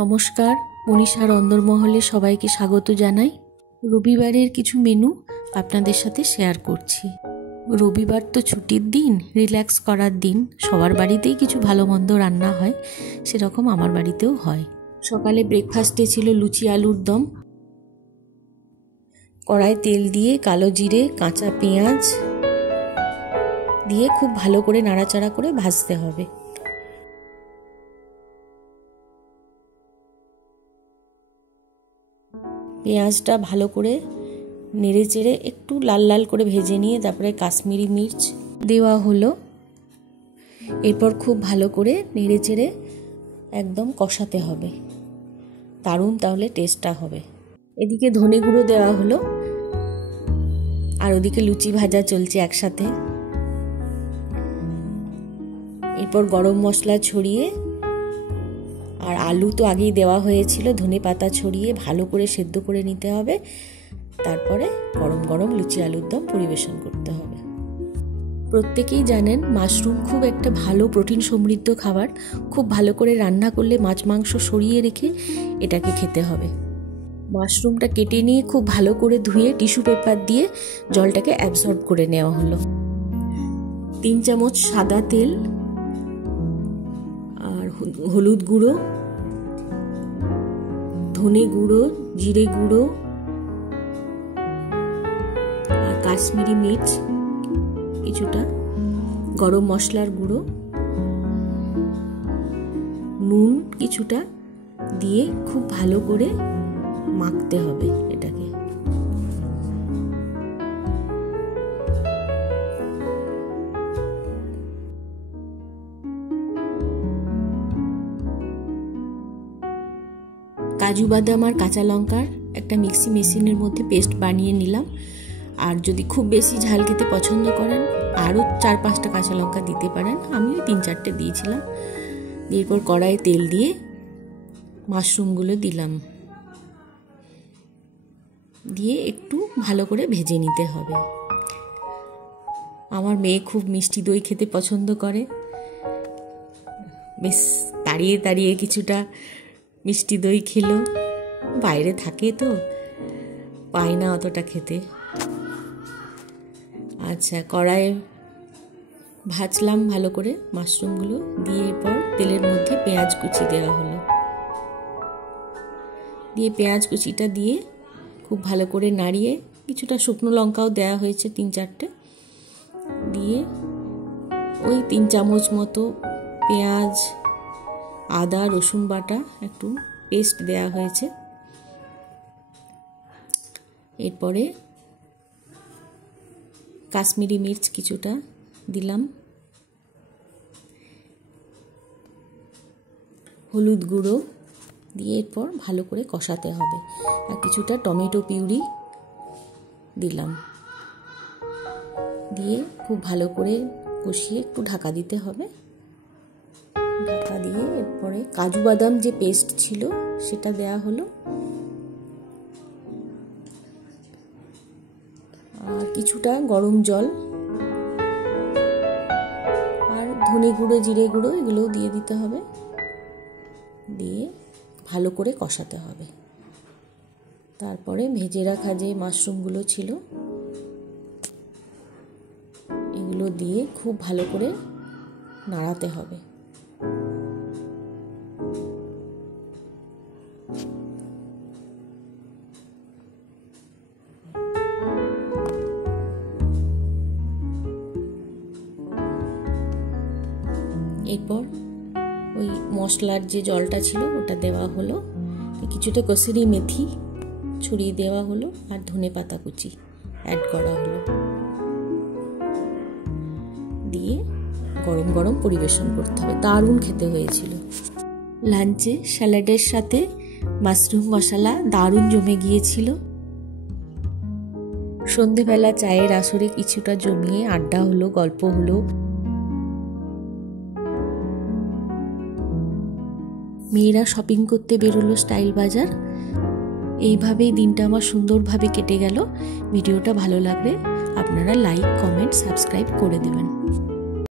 নমস্কার, মনীষার অন্দরমহলে সবাইকে স্বাগত জানাই। রবিবারের কিছু মেনু আপনাদের সাথে শেয়ার করছি। রবিবার তো ছুটির দিন, রিল্যাক্স করার দিন, সবার বাড়িতেই কিছু ভালো মন্দ রান্না হয়, সেরকম আমার বাড়িতেও হয়। সকালে ব্রেকফাস্টে ছিল লুচি আলুর দম। কড়ায় তেল দিয়ে কালো জিরে, কাঁচা পেঁয়াজ দিয়ে খুব ভালো করে নাড়াচাড়া করে ভাজতে হবে। পেঁয়াজটা ভালো করে নেড়ে চেড়ে একটু লাল লাল করে ভেজে নিয়ে তারপরে কাশ্মীরি মির্চ দেওয়া হলো। এরপর খুব ভালো করে নেড়ে চেড়ে একদম কষাতে হবে, দারুণ তাহলে টেস্টটা হবে। এদিকে ধনে গুঁড়ো দেওয়া হলো আর ওদিকে লুচি ভাজা চলছে একসাথে। এরপর গরম মশলা ছড়িয়ে, আর আলু তো আগেই দেওয়া হয়েছিল, ধনে পাতা ছড়িয়ে ভালো করে সেদ্ধ করে নিতে হবে। তারপরে গরম গরম লুচি আলুর দম পরিবেশন করতে হবে। প্রত্যেকেই জানেন মাশরুম খুব একটা ভালো প্রোটিন সমৃদ্ধ খাবার। খুব ভালো করে রান্না করলে মাছ মাংস সরিয়ে রেখে এটাকে খেতে হবে। মাশরুমটা কেটে নিয়ে খুব ভালো করে ধুয়ে টিস্যু পেপার দিয়ে জলটাকে অ্যাবজর্ব করে নেওয়া হলো। 3 চামচ সাদা তেল আর হলুদ গুঁড়ো, ধনে গুঁড়ো, জিরে গুঁড়ো আর কাশ্মীরি মির্চ কিছুটা, গরম মশলার গুঁড়ো, নুন কিছুটা দিয়ে খুব ভালো করে মাখতে হবে এটাকে। কাজু বাদাম আর কাঁচা লঙ্কার একটা মিক্সি মেশিনের মধ্যে পেস্ট বানিয়ে নিলাম। আর যদি খুব বেশি ঝাল খেতে পছন্দ করেন আরও 4-5টা কাঁচা লঙ্কা দিতে পারেন, আমিও 3-4টে দিয়েছিলাম। এরপর কড়াইয়ে তেল দিয়ে মাশরুমগুলো দিলাম, দিয়ে একটু ভালো করে ভেজে নিতে হবে। আমার মেয়ে খুব মিষ্টি দই খেতে পছন্দ করে, বেশ তাড়িয়ে তাড়িয়ে কিছুটা মিষ্টি দই খেলো। বাইরে থাকে তো পায় না অতটা খেতে। আচ্ছা, কড়াইয়ে ভাজলাম ভালো করে মাশরুমগুলো, দিয়ে এরপর তেলের মধ্যে পেঁয়াজ কুচি দেওয়া হলো। দিয়ে পেঁয়াজ কুচিটা দিয়ে খুব ভালো করে নাড়িয়ে, কিছুটা শুকনো লঙ্কাও দেওয়া হয়েছে 3-4টে, দিয়ে ওই 3 চামচ মতো পেঁয়াজ, আদা রসুন বাটা একটু পেস্ট দেওয়া হয়েছে। এরপরে কাশ্মীরি মির্চ কিছুটা দিলাম, হলুদ গুঁড়ো দিয়ে এরপর ভালো করে কষাতে হবে। আর কিছুটা টমেটো পিউরি দিলাম, দিয়ে খুব ভালো করে কষিয়ে একটু ঢাকা দিতে হবে। ঢাকা দিয়ে এরপরে কাজু বাদাম যে পেস্ট ছিল সেটা দেয়া হলো, আর কিছুটা গরম জল আর ধনে গুঁড়ো, জিরে গুঁড়ো এগুলোও দিয়ে দিতে হবে। দিয়ে ভালো করে কষাতে হবে। তারপরে ভেজে রাখা যে মাশরুমগুলো ছিল এগুলো দিয়ে খুব ভালো করে নাড়াতে হবে। এরপর ওই মশলার যে জলটা ছিল ওটা দেওয়া হলো, কিছুটা কসুরি মেথি ছড়িয়ে দেওয়া হলো আর ধনে পাতা কুচি অ্যাড করা হলো, দিয়ে গরম গরম পরিবেশন করতে হবে। দারুণ খেতে হয়েছিল। লাঞ্চে স্যালাডের সাথে মাশরুম মশলা দারুণ জমে গিয়েছিল। সন্ধেবেলা চায়ের আসরে কিছুটা জমিয়ে আড্ডা হলো, গল্প হলো। মেয়েরা শপিং করতে বেরোলো স্টাইল বাজার। এইভাবেই দিনটা আমার সুন্দরভাবে কেটে গেল। ভিডিওটা ভালো লাগলে আপনারা লাইক, কমেন্ট, সাবস্ক্রাইব করে দেবেন।